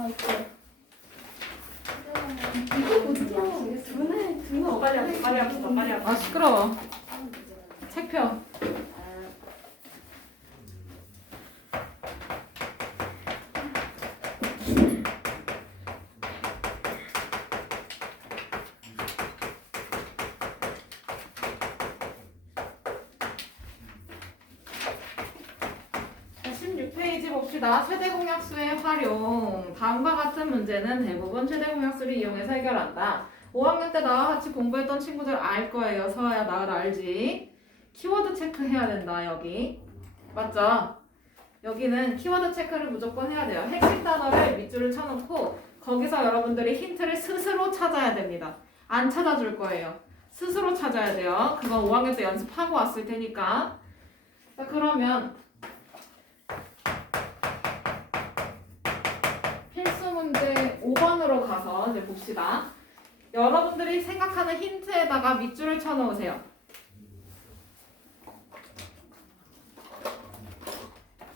아, 있어요. 이거 보지 두는 빨리 합시다. 빨리 합시다. 빨리 합시다. 아 시끄러워. 책 펴. 자, 16페이지 봅시다. 최대공약수의 활용. 다음과 같은 문제는 대부분 최대공약수를 이용해서 해결한다. 5학년 때 나와 같이 공부했던 친구들 알 거예요. 서아야, 나을 알지? 키워드 체크해야 된다, 여기. 맞죠? 여기는 키워드 체크를 무조건 해야 돼요. 핵심 단어를 밑줄을 쳐놓고 거기서 여러분들이 힌트를 스스로 찾아야 됩니다. 안 찾아줄 거예요. 스스로 찾아야 돼요. 그건 5학년 때 연습하고 왔을 테니까. 자, 그러면 필수 문제 5번으로 가서 이제 봅시다. 여러분들이 생각하는 힌트에다가 밑줄을 쳐놓으세요.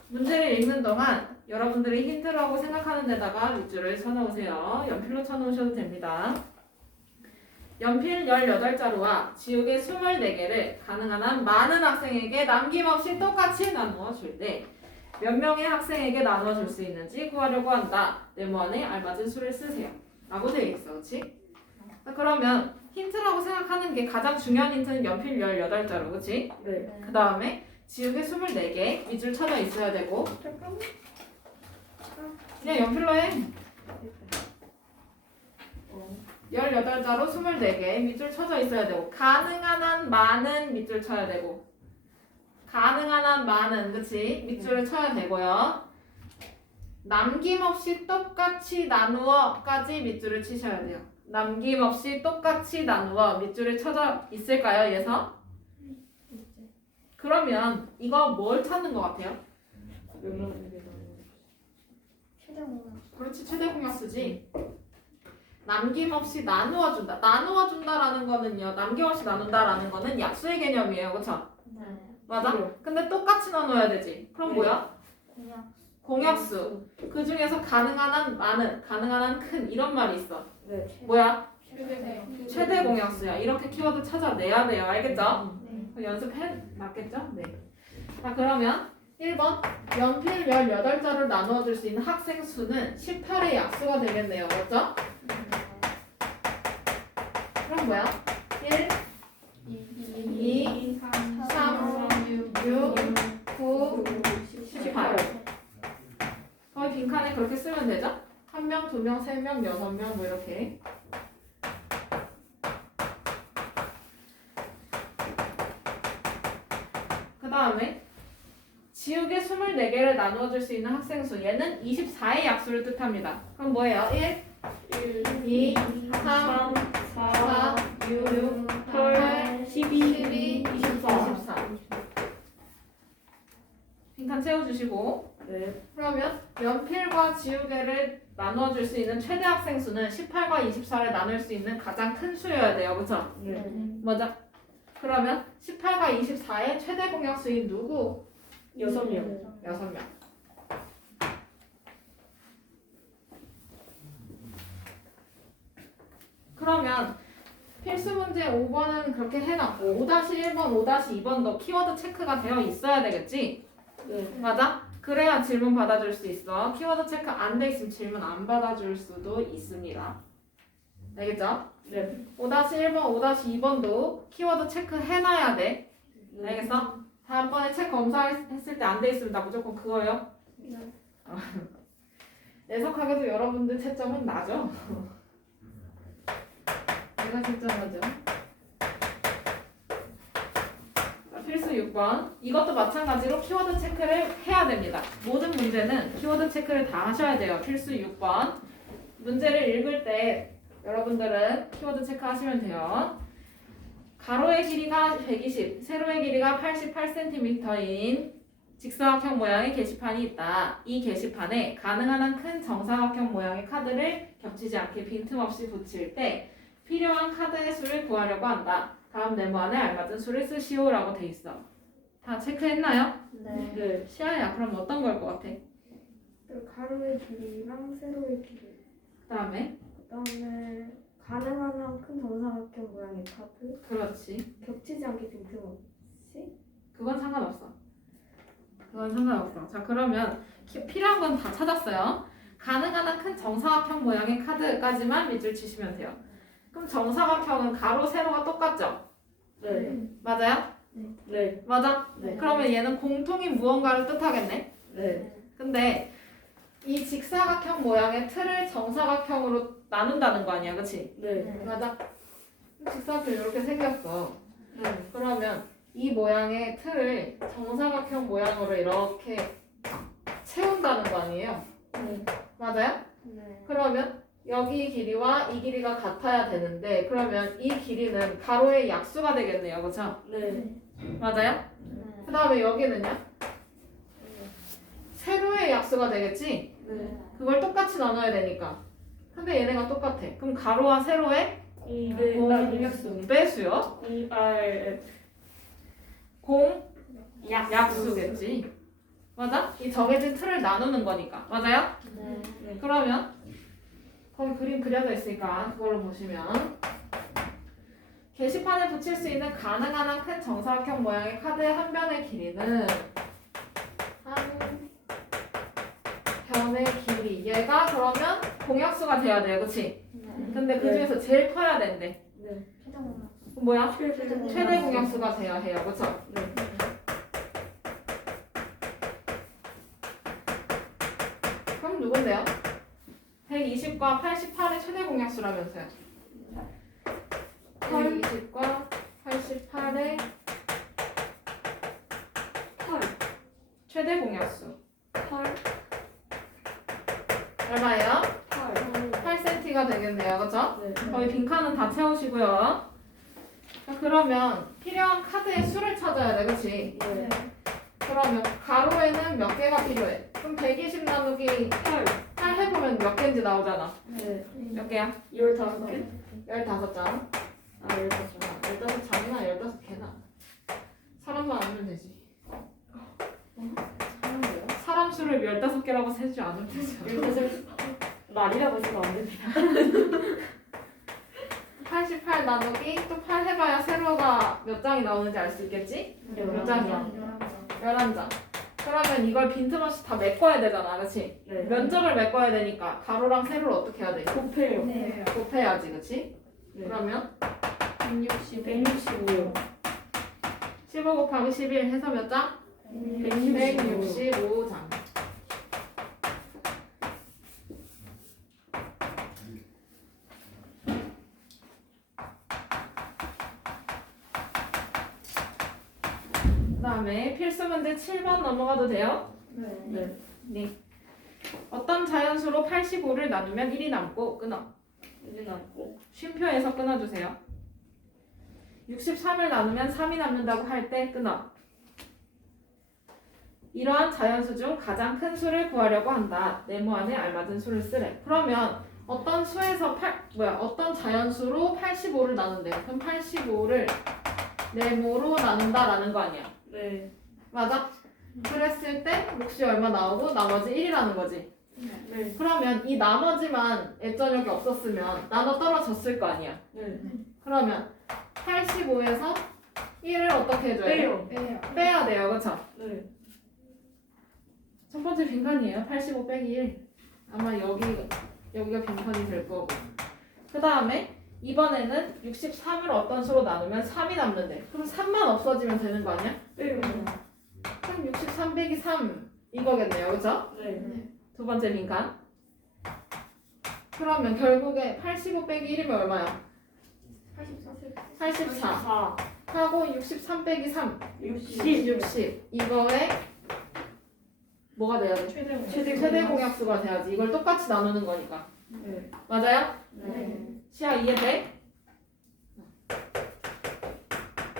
문제를 읽는 동안 여러분들이 힌트라고 생각하는 데다가 밑줄을 쳐놓으세요. 연필로 쳐놓으셔도 됩니다. 연필 18자루와 지우개 24개를 가능한 한 많은 학생에게 남김없이 똑같이 나누어 줄 때 몇 명의 학생에게 나누어 줄 수 있는지 구하려고 한다. 네모안에 알맞은 수를 쓰세요. 라고 되어 있어. 그렇지? 그러면 힌트라고 생각하는 게 가장 중요한 힌트는 연필 18자루. 그렇지? 네. 그 다음에 지우개 24개 밑줄 쳐져 있어야 되고 그냥 연필로 해. 18자로 24개 밑줄 쳐져 있어야 되고 가능한 한 많은 밑줄 쳐야 되고 가능한 한 많은 그치? 밑줄을 쳐야 되고요. 남김없이 똑같이 나누어까지 밑줄을 치셔야 돼요. 남김없이 똑같이 나누어 밑줄을 쳐져 있을까요? 얘서? 그러면 이거 뭘 찾는 것 같아요? 그렇지, 최대공약수지. 남김없이 나누어준다. 나누어준다라는 거는요. 남김없이 나눈다라는 거는 약수의 개념이에요. 그렇죠? 네. 맞아? 근데 똑같이 나눠야 되지. 그럼 뭐야? 그냥 공약수. 그 중에서 가능한 한 많은, 가능한 한 큰 이런 말이 있어. 네. 뭐야? 최대. 최대 공약수야. 이렇게 키워드 찾아내야 돼요. 알겠죠? 네. 연습해 맞겠죠? 네. 자, 그러면 1번 연필 18자를 나누어 줄 수 있는 학생 수는 18의 약수가 되겠네요. 맞죠? 그럼 뭐야? 1, 2, 3, 6, 9, 18. 거의 빈칸에 그렇게 쓰면 되죠? 1명, 2명, 3명, 6명 뭐 이렇게. 그 다음에 지우개 24개를 나누어 줄 수 있는 학생 수 얘는 24의 약수를 뜻합니다. 그럼 뭐예요? 1, 2, 3, 4, 6, 8, 12, 24. 빈칸 채워주시고 네. 그러면 연필과 지우개를 나누어 줄 수 있는 최대 학생 수는 18과 24를 나눌 수 있는 가장 큰 수여야 돼요. 그렇죠? 네. 맞아? 그러면 18과 24의 최대 공약수인 누구? 6명. 6명. 그러면 필수 문제 5번은 그렇게 해놨고 5-1번, 5-2번도 키워드 체크가 되어 있어야 되겠지? 네. 맞아? 그래야 질문 받아줄 수 있어. 키워드 체크 안 돼 있으면 질문 안 받아줄 수도 있습니다. 알겠죠? 네. 5-1번, 5-2번도 키워드 체크 해놔야 돼. 알겠어? 다음번에 책 검사했을 때 안 돼 있으면 나 무조건 그거예요. 내석하게도 여러분들 채점은 나죠? 내가 채점하죠. 자, 필수 6번. 이것도 마찬가지로 키워드 체크를 해야 됩니다. 모든 문제는 키워드 체크를 다 하셔야 돼요. 필수 6번. 문제를 읽을 때 여러분들은 키워드 체크 하시면 돼요. 가로의 길이가 120, 세로의 길이가 88cm인 직사각형 모양의 게시판이 있다. 이 게시판에 가능한 한 큰 정사각형 모양의 카드를 겹치지 않게 빈틈없이 붙일 때 필요한 카드의 수를 구하려고 한다. 다음 네모안에 알맞은 수를 쓰시오 라고 돼 있어. 다 체크했나요? 네. 네. 시아야, 그럼 어떤 걸 것 같아? 가로의 길이랑 세로의 길이. 그다음에 그다음에 가능한 한 큰 정사각형 모양의 카드. 그렇지. 겹치지 않게 빈틈없이. 그건 상관없어. 그건 상관없어. 자, 그러면 필요한 건 다 찾았어요. 가능한 한 큰 정사각형 모양의 카드까지만 밑줄 치시면 돼요. 그럼 정사각형은 가로, 세로가 똑같죠? 네. 맞아요? 네. 맞아? 네. 그러면 얘는 공통인 무언가를 뜻하겠네? 네. 근데 이 직사각형 모양의 틀을 정사각형으로 나눈다는 거 아니야, 그치? 네. 맞아? 직사각형 이렇게 생겼어. 네. 그러면 이 모양의 틀을 정사각형 모양으로 이렇게 채운다는 거 아니에요? 네. 맞아요? 네. 그러면 여기 길이와 이 길이가 같아야 되는데 그러면 이 길이는 가로의 약수가 되겠네요. 그렇죠? 네. 맞아요? 그 다음에 여기는요? 세로의 약수가 되겠지? 네. 그걸 똑같이 나눠야 되니까. 근데 얘네가 똑같아. 그럼 가로와 세로의 네. 공배수요? 공약수겠지. 맞아? 이 정해진 틀을 나누는 거니까. 맞아요? 네. 그러면 거기 그림 그려져 있으니까 그걸로 보시면 게시판에 붙일 수 있는 가능한 한 큰 정사각형 모양의 카드의 한 변의 길이는 한 변의 길이 얘가 그러면 공약수가 돼야 돼요. 그치? 근데 그 중에서 제일 커야 된대. 네. 그럼 뭐야? 최대 공약수가 돼야 해요. 그쵸? 네. 그럼 누군데요? 120과 88의 최대 공약수라면서요. 120과 88의 8. 최대 공약수 8. 얼마예요? 8. 8cm가 되겠네요. 그쵸? 네. 거의 빈칸은 다 채우시고요. 자, 그러면 필요한 카드의 수를 찾아야 돼. 그치? 네. 그러면 가로에는 몇 개가 필요해? 그럼 120 나누기 8. 8 해보면 몇 개인지 나오잖아. 네. 몇 개야? 15개? 15장. 아, 15개. 15장이나 15개나. 사람만 알면 되지. 사람 수를 15개라고 세지 않으면 되죠. 말이라고 해서는 안 됩니다. 88 나누기 또 8 해봐야 세로가 몇 장이 나오는지 알 수 있겠지? 몇 장이야? 11장. 그러면 이걸 빈틈없이 다 메꿔야 되잖아. 그치? 네. 면적을 메꿔야 되니까 가로랑 세로를 어떻게 해야 돼? 곱해요. 곱해야지. 그치? 네. 그러면 165요. 15 곱하기 11 해서 몇 장? 165장. 그 다음에 필수 문제 7번 넘어가도 돼요? 네. 네. 어떤 자연수로 85를 나누면 1이 남고 끊어. 1이 남고. 쉼표에서 끊어주세요. 63을 나누면 3이 남는다고 할 때 끊어. 이러한 자연수 중 가장 큰 수를 구하려고 한다. 네모 안에 알맞은 수를 쓰래. 그러면 어떤 수에서 어떤 자연수로 85를 나눈대요. 그럼 85를 네모로 나눈다라는 거 아니야. 네. 맞아? 그랬을 때 몫이 얼마 나오고 나머지 1이라는 거지. 네. 그러면 이 나머지만 액전력이 없었으면 나눠 떨어졌을 거 아니야. 네. 그러면 85에서 1을 어떻게 해줘야 돼요? 빼야 돼요. 그쵸? 네. 첫 번째 빈칸이에요. 85 빼기 1. 아마 여기가 빈칸이 될 거고. 그 다음에 이번에는 63을 어떤 수로 나누면 3이 남는데. 그럼 3만 없어지면 되는 거 아니야? 네. 그럼 63 빼기 3 이거겠네요. 그쵸? 네. 두 번째 빈칸. 그러면 결국에 85 빼기 1이면 얼마야? 84 하고 63 빼기 3 60 이거에 뭐가 돼야 돼? 최대 공약수가 돼야지. 이걸 똑같이 나누는 거니까. 네. 맞아요? 네. 시야 이해돼?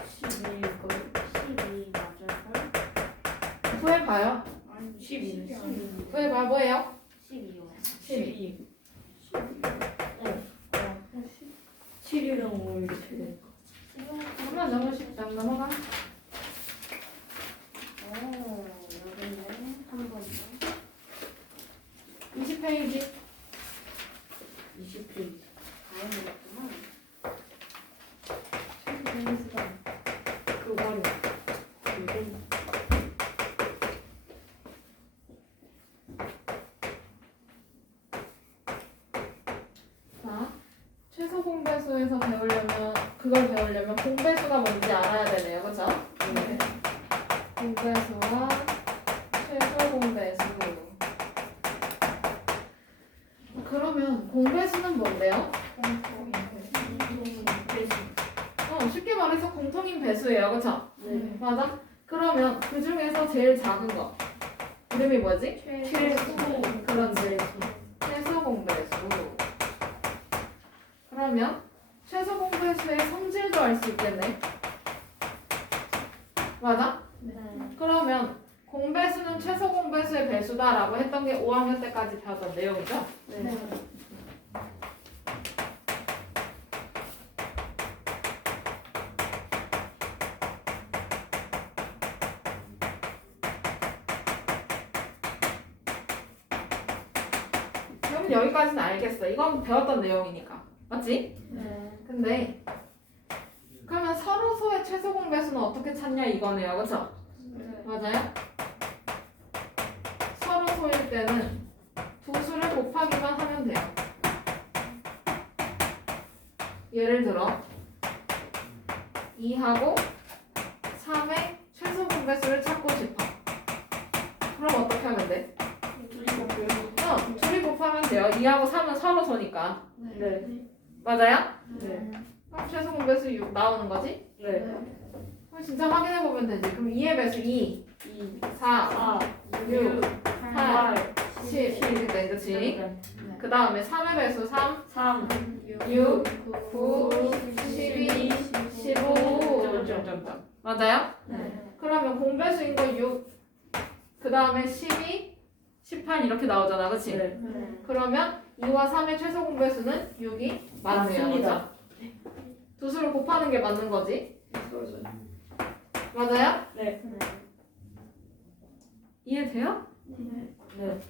12 맞을걸? 후회봐요. 12. 후회봐 뭐예요? 12요. 12. 7이랑 5 이렇게 되니까. 정말 너무 쉽다. 넘어가. 여기는 한 번 더. 20페이지. 20페이지. 다행이었구나. 그거요. 이건 자, 최소 공배수에서 배우려면 그걸 배우려면 공배수가 뭔지 알아야 되네요, 그렇죠? 네. 공배수와 최소 공배수. 그러면 공배수는 뭔데요? 쉽게 말해서 공통인 배수예요, 그렇죠? 네. 맞아? 그러면 그 중에서 제일 작은 거 이름이 뭐지? 최소 그런지 최소 공배수. 그러면 최소 공배수의 성질도 알 수 있겠네. 맞아? 네. 그러면 공배수는 최소 공배수의 배수다라고 했던 게 5학년 때까지 배웠던 내용이죠? 네. 그러면 여기까지는 알겠어. 이건 배웠던 내용이니까. 맞지? 네. 근데 그러면 서로소의 최소 공배수는 어떻게 찾냐 이거네요. 그쵸? 네. 맞아요? 서로소일 때는 두 수를 곱하기만 하면 돼요. 예를 들어 2하고 3의 최소 공배수를 찾고 싶어. 그럼 어떻게 하면 돼? 둘이 곱하면 돼요. 2하고 3은 서로소니까. 네. 맞아요? 네. 그럼 최소 공배수 6 나오는 거지? 네. 그럼 진짜 확인해 보면 되지. 그럼 2의 배수 2, 2, 4, 4, 6, 8, 10 이렇게 돼. 그치? 그 다음에 3의 배수 3, 3, 6, 9, 12, 15 점점점. 맞아요? 네. 그러면 공배수인 거 6, 그 다음에 12, 18 이렇게 나오잖아. 그치? 네. 네. 그러면 2와 3의 최소 공배수는 6이 맞네요. 맞습니다. 그죠? 두 수를 곱하는 게 맞는 거지? 맞아요? 네. 이해돼요? 네.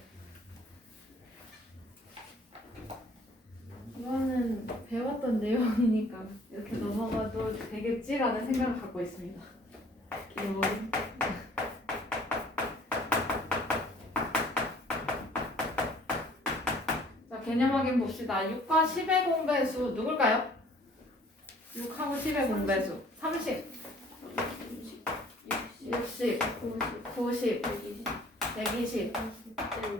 이거는 배웠던 내용이니까 이렇게 넘어가도 되겠지라는 생각을 갖고 있습니다. 귀여워. 자, 개념 확인 봅시다. 6과 10의 공배수 누굴까요? 6하고 10의 공배수 30, 60, 90, 120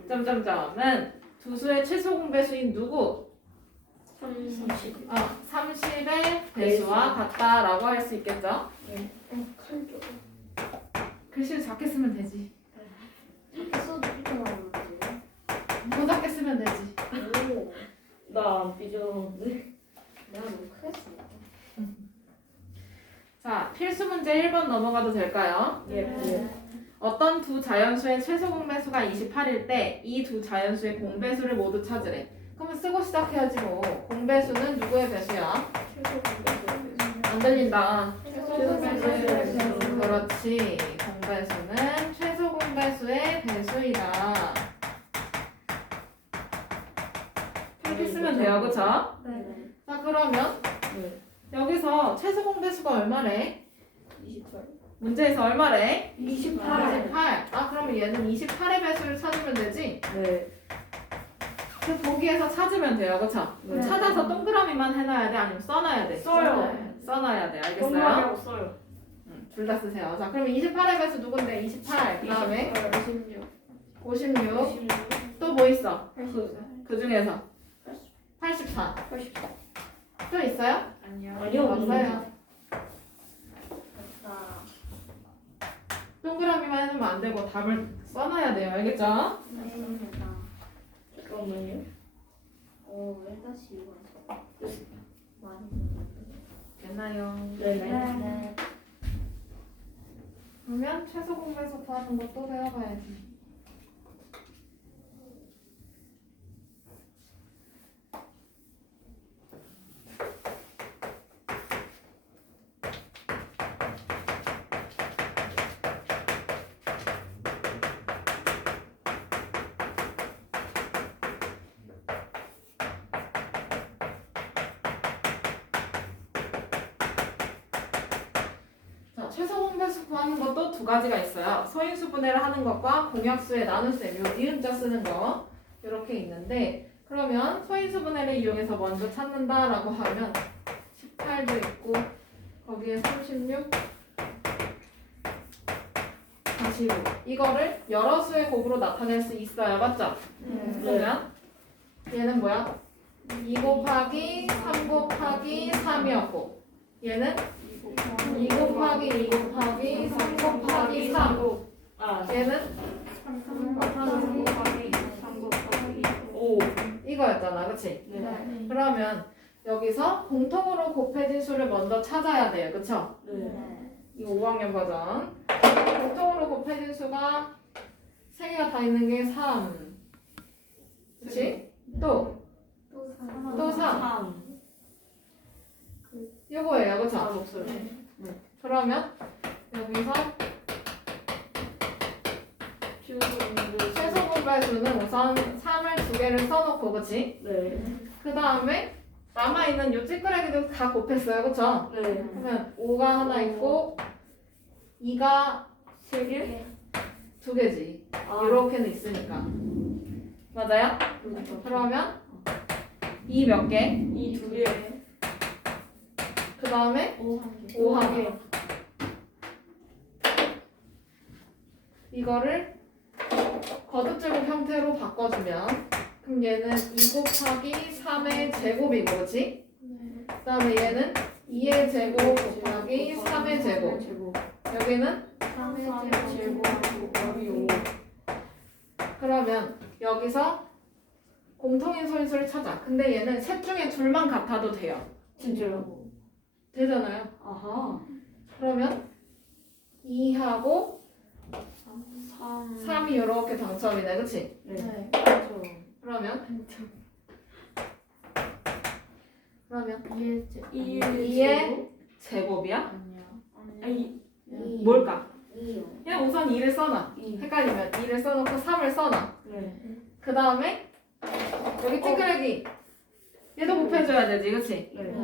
점점점은 두 수의 최소 공배수인 누구? 30. 30의 배수와 같다라고 할 수 있겠죠? 칼 줘. 글씨를 작게 쓰면 되지. 써도 이렇게 나오는 거지. 더 작게 쓰면 되지. 오. 나안 삐졌는데. 내가 너무 크게 쓴다. 자, 필수 문제 1번 넘어가도 될까요? 예. 어떤 두 자연수의 최소 공배수가 28일 때 이 두 자연수의 공배수를 모두 찾으래. 그러면 쓰고 시작해야지 뭐. 공배수는 누구의 배수야? 안 들린다. 최소 공배수의 배수. 그렇지. 공배수는 최소 공배수의 배수이다. 이렇게 쓰면 돼요. 그쵸? 네. 자, 그러면 네. 여기서 최소 공배수가 얼마래? 28. 문제에서 얼마래? 28. 28. 아, 그러면 얘는 28의 배수를 찾으면 되지? 네. 그 보기에서 찾으면 돼요. 그쵸? 그럼 네. 찾아서 동그라미만 해놔야 돼? 아니면 써놔야 돼? 써요. 써놔야 돼. 알겠어요? 동그라미하고 써요. 둘 다 쓰세요. 자, 그러면 28의 배수 누군데? 28. 그 다음에 56. 56. 또 뭐 있어? 84. 그 중에서 84. 84. 또 있어요? 아니요. 없어요. 됐다. 동그라미만 해놓으면 안 되고 답을 써놔야 돼요. 알겠죠? 맞습니다. 잠깐만요. 왜 다시 이거 많이 됐나요? 네. 네. 그러면 최소 공배수 구하는 거 또 배워봐야지. 구하는 것도 두 가지가 있어요. 소인수 분해를 하는 것과 공약수의 나눗셈, 요 니은자 쓰는 거 이렇게 있는데 그러면 소인수 분해를 이용해서 먼저 찾는다라고 하면 18도 있고 거기에 36, 45 이거를 여러 수의 곱으로 나타낼 수 있어요. 맞죠? 그러면 얘는 뭐야? 2 곱하기 3 곱하기 3이었고 얘는 2 곱하기 2 곱하기 3 곱하기 3 얘는 5. 이거였잖아. 그치? 네. 그러면 여기서 공통으로 곱해진 수를 먼저 찾아야 돼요. 그쵸? 네. 이 5학년 버전 공통으로 곱해진 수가 3개가 다 있는 게 3 그치? 또 3 요거예요. 그쵸? 없어요. 그러면 여기서 최소 분배수는 우선 3을 2개를 써놓고 그치? 네. 그 다음에 남아있는 요 찌끄레기도 다 곱했어요. 그쵸? 네. 그러면 5가 하나 있고 2가 3개? 2개지. 아. 이렇게는 있으니까. 맞아요? 그러면 2 몇 개? 이 2개. 그 다음에 5 5 한 개. 이거를 거듭제곱 형태로 바꿔주면 그럼 얘는 2 곱하기 3의 제곱이고 그렇지? 그 다음에 얘는 2의 제곱 곱하기 3의 제곱 여기는 3의 제곱 곱하기 5. 그러면 여기서 공통인 소인수를 찾아. 근데 얘는 셋 중에 둘만 같아도 돼요. 진짜요? 되잖아요. 아하. 그러면 2하고 3. 3이 이렇게 당첨이네. 그치? 네. 그렇죠. 그러면 2의 제곱이야? 아니, 뭘까? 2요. 그냥 우선 2를 써놔. 2. 헷갈리면 2를 써놓고 3을 써놔. 네. 그 다음에 여기 찌끄레기 얘도 곱해줘야 되지. 그치? 네.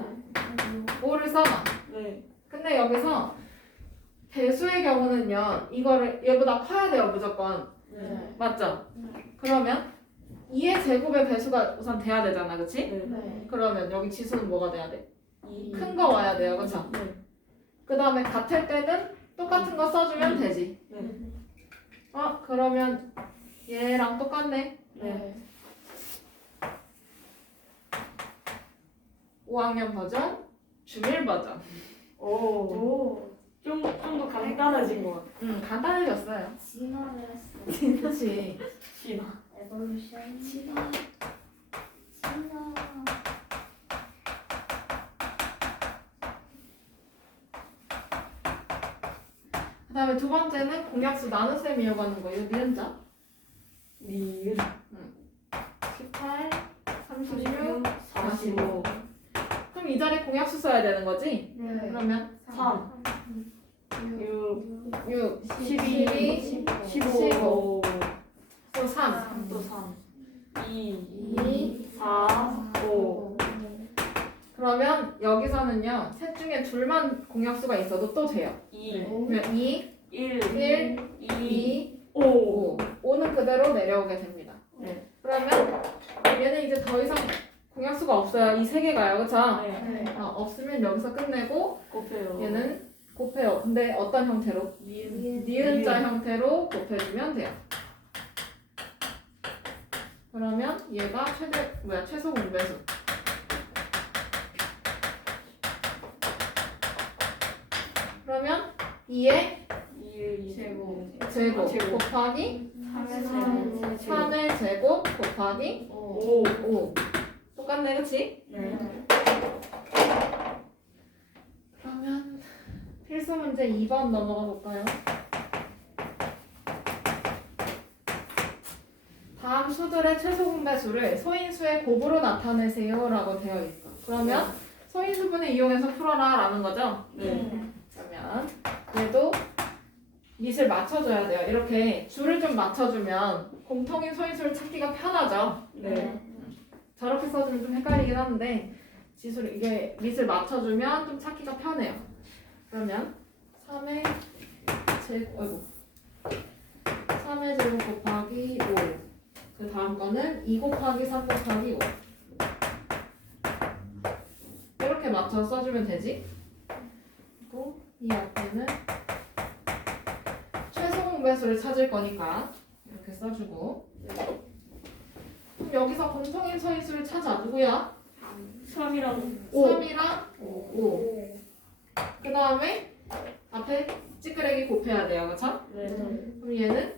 5를 써놔. 네. 근데 여기서 배수의 경우는요. 이거를 얘보다 커야 돼요. 무조건. 네. 맞죠? 그러면 2의 제곱의 배수가 우선 돼야 되잖아. 그치? 네. 그러면 여기 지수는 뭐가 돼야 돼? 2. 큰 거 와야 돼요. 그쵸? 네. 그 다음에 같을 때는 똑같은 거 써주면 되지. 네. 그러면 얘랑 똑같네. 네. 5학년 버전, 중1 버전. 오. 좀 더 간단해진 것 같아. 간단해졌어요. 진화를 했어. 그치? 신화. 에볼루션. 진화. 그 다음에 두 번째는 공약수 나눗셈 이어가는 거. 이거 니은자. 니은. 18, 36, 45. 그럼 이 자리에 공약수 써야 되는 거지? 네. 그러면 3. 6. 6, 12, 15. 15. 또 3. 또 3. 2. 2, 4. 5. 그러면 여기서는요. 셋 중에 둘만 공약수가 있어도 또 돼요. 2. 그러면 2, 1. 1, 2. 2, 5. 5. 5는 그대로 내려오게 됩니다. 네. 그러면 얘는 이제 더 이상 공약수가 없어요. 이 세 개가요. 그쵸? 네. 없으면 여기서 끝내고 곱해요. 얘는 곱해요. 근데 어떤 형태로? 니은자 형태로 곱해주면 돼요. 그러면 얘가 최소 공배수. 그러면 2의 2의 제곱 제곱. 곱하기 3의 3의 제곱 곱하기 5. 5. 똑같네, 그치? 네. 그러면 필수 문제 2번 넘어가 볼까요? 다음 수들의 최소 공배수를 소인수의 곱으로 나타내세요 라고 되어 있어. 그러면 소인수분을 이용해서 풀어라 라는 거죠? 네. 그러면 얘도 밑을 맞춰줘야 돼요. 이렇게 줄을 좀 맞춰주면 공통인 소인수를 찾기가 편하죠? 네. 저렇게 써주면 좀 헷갈리긴 하는데 지수를 이게 밑을 맞춰주면 좀 찾기가 편해요. 그러면 3의 제곱, 아이고. 3의 제곱 곱하기 5. 그 다음 거는 2 곱하기 3 곱하기 5. 이렇게 맞춰 써주면 되지? 그리고 이 앞에는 최소 공배수를 찾을 거니까 이렇게 써주고. 그럼 여기서 공통인 서인수를 찾아. 누구야? 3이랑 3이랑 5. 그 다음에 앞에 찌끄레기 곱해야 돼요. 그쵸? 네. 그럼 얘는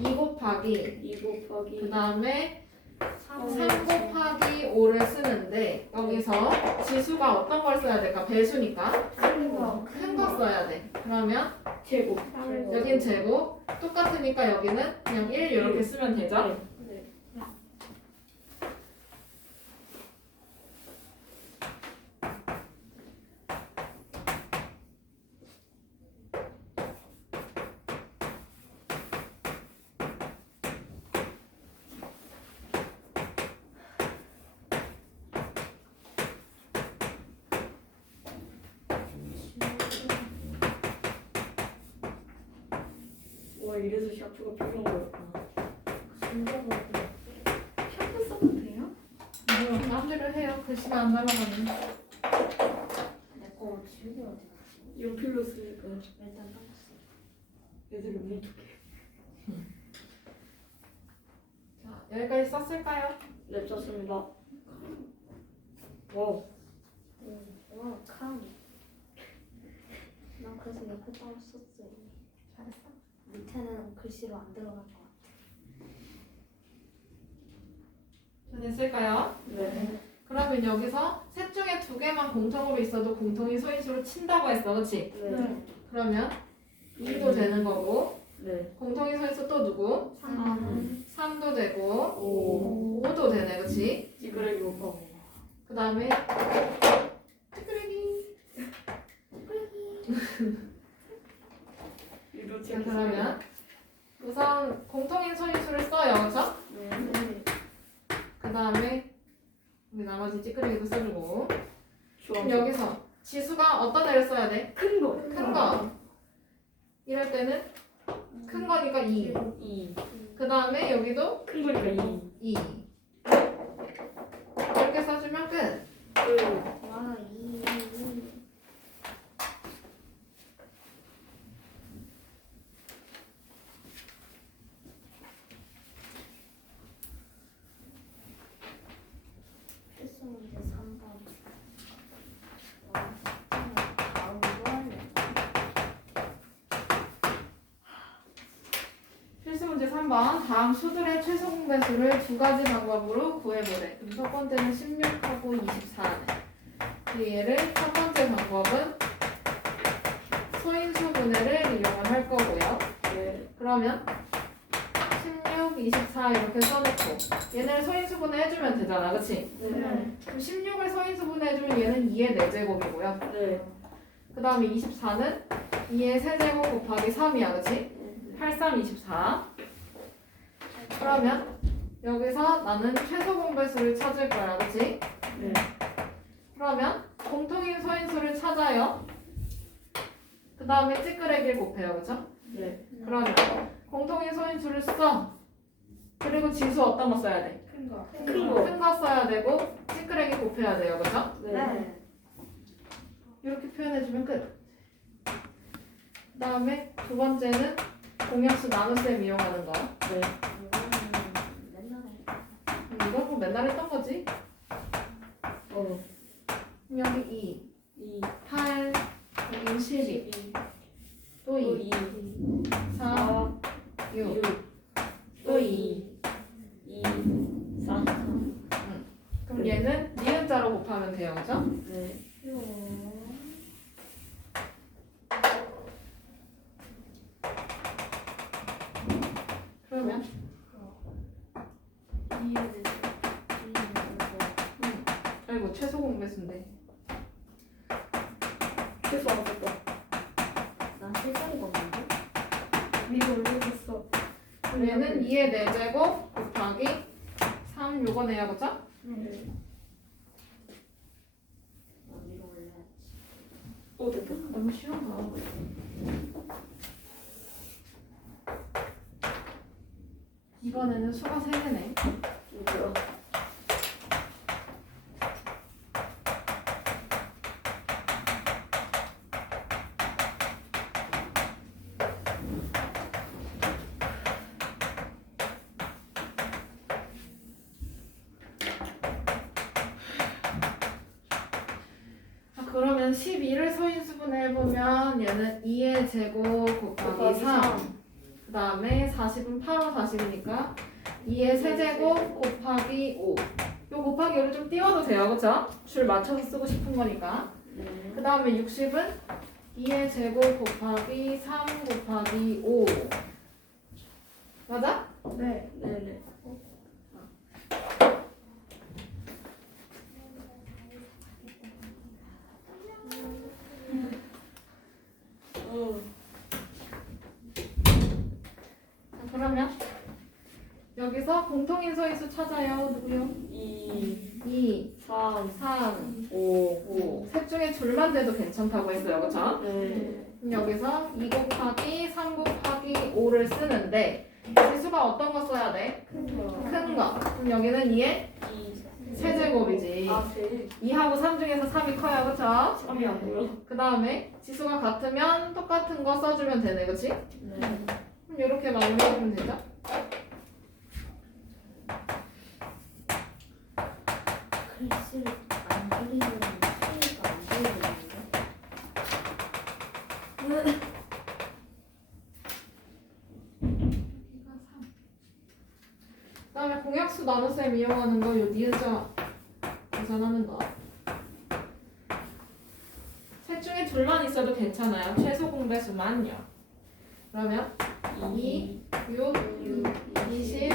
2 곱하기 2 곱하기 그 다음에 3 3 곱하기 5를 쓰는데 여기서 지수가 어떤 걸 써야 될까? 배수니까 큰 거. 큰 거 써야 돼. 그러면 제곱. 여긴 제곱 똑같으니까 여기는 그냥 1 이렇게 쓰면 되죠? 네. 와 이래서 샤프가 필요한 거였구나. 샤프 써도 돼요? 마음대로 해요. 글씨만 안 날아가면. 내거 지우개 어디 갔어? 연필로 쓰니까 일단 떠났어. 애들이 뭉툭해. 자, 여기까지 썼을까요? 네, 짰습니다. 와우. 와, 칸. 난 그래서 옆에 따로 썼어. 이미. 잘했어. 밑에는 글씨로 안 들어갈 것 같아. 자, 됐을까요? 네. 그러면 여기서 셋 중에 2개만 공통으로 있어도 공통인 소인수로 친다고 했어. 그치? 네. 그러면 2도 되는 거고 네. 공통인 소인수 또 누구? 3. 3도 되고 오. 5도 되네. 그치? 찌그레기 곱하고. 그 다음에 찌끄레기. 이로 자, 그러면 우선 공통인 소인수를 써요. 그쵸? 네. 그 다음에 우리 나머지 찌끄레기도 써주고 그럼 주황색. 여기서 지수가 어떤 애를 써야 돼? 큰 거. 큰 거. 이럴 때는 큰 거니까 2. 2. 그 다음에 여기도 큰 거니까 2. 2. 이렇게 써주면 끝. 와, 2. 필수 문제 3번. 와, 다음 또 할래. 필수 문제 3번. 다음 수들의 최소 공배수를 2가지 방법으로 구해보래. 그럼 첫 번째는 16하고 24네. 얘를 첫 번째 방법은 소인수 분해를 이용을 할 거고요. 네. 그러면 16, 24 이렇게 써놓고 얘네를 소인수 분해해주면 되잖아. 그치? 네. 그럼 16을 소인수 분해해주면 얘는 2의 4제곱이고요. 네. 그 다음에 24는 2의 세제곱 곱하기 3이야. 그치? 83, 24. 그러면 여기서 나는 최소 공배수를 찾을 거야. 그치? 네. 그러면 공통인 소인수를 찾아요. 그 다음에 찌끄레기를 곱해요. 그쵸? 네. 그러면 공통인 소인수를 써. 그리고 지수 어떤 거 써야 돼? 큰 거. 큰 거. 큰 거 써야 되고 찌끄레기 곱해야 돼요. 그쵸? 네. 이렇게 표현해주면 끝. 그 다음에 두 번째는 공약수 나눗셈 이용하는 거. 네. 이거는 맨날 해. 이건 뭐 맨날 했던 거지. 어. 그럼 여기 2, 2. 8, 여기 12, 12. 또 또 2, 2. 4, 6, 6. 또 2. 2. 4. 그럼 얘는 니은자로 곱하면 돼요. 그죠? 네. 그러면 아이고 최소 공배수인데 최소 안 썼다. 난 필살기가 없는데? 위로 올려줬어. 그럼 얘는 2의 4제곱 곱하기 3 요거네요. 그죠? 네. 위로 올려야지. 오, 됐다. 너무 쉬운가? 이번에는 수가 3개네. 뭐야? 자, 그러면 12를 서인수분해 해보면 얘는 2의 제곱 곱하기 3. 그 다음에 40은 8로 40이니까 2의 세제곱 곱하기 5. 요 곱하기 5를 좀 띄워도 돼요. 그쵸? 줄 맞춰서 쓰고 싶은 거니까. 네. 그 다음에 60은 2의 제곱 곱하기 3 곱하기 5. 맞아? 네. 네네. 자, 그러면 여기서 공통인 서인수 찾아요. 누구요? 2, 2, 3, 3, 5. 5. 셋 중에 줄만 돼도 괜찮다고 했어요. 그쵸? 네. 그럼 여기서 2 곱하기 3 곱하기 5를 쓰는데 지수가 어떤 거 써야 돼? 큰 거. 큰 거. 그럼 여기는 2의 2. 세제곱이지. 아, 제일 2하고 3 중에서 3이 커요. 그쵸? 3이 안 보여. 그 다음에 지수가 같으면 똑같은 거 써주면 되네. 그치? 네. 그럼 이렇게 마무리해주면 되죠? 글씨를 안 그리면 소리가 안 보이는데. 그 다음에 공약수 나눗셈 이용하는 거 요 니은자 계산하는 거. 셋 중에 둘만 있어도 괜찮아요. 최소 공배수만요. 그러면 2, 6, 20,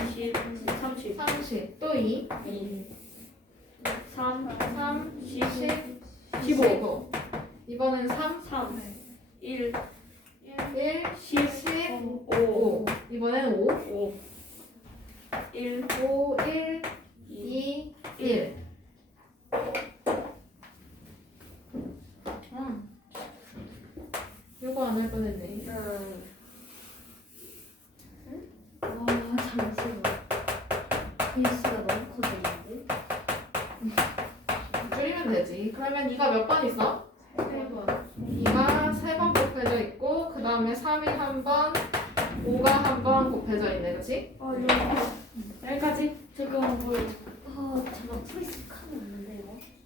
30, 30, 또 2, 2, 3, 3, 10, 15. 15. 이번엔 3, 3, 1, 1, 10, 10, 5, 5. 이번엔 5, 5, 1, 5, 1, 2, 2, 1. 요거 안 할 뻔했네. 잠시만. 글씨가 너무 커지는데? 줄이면 되지. 그러면 2가 몇 번 있어? 3번. 2가 3번 곱해져 있고 그 다음에 3이 한 번, 5가 한 번 곱해져 있네. 그치? 아, 이거 여기까지. 잠깐만 보여줘.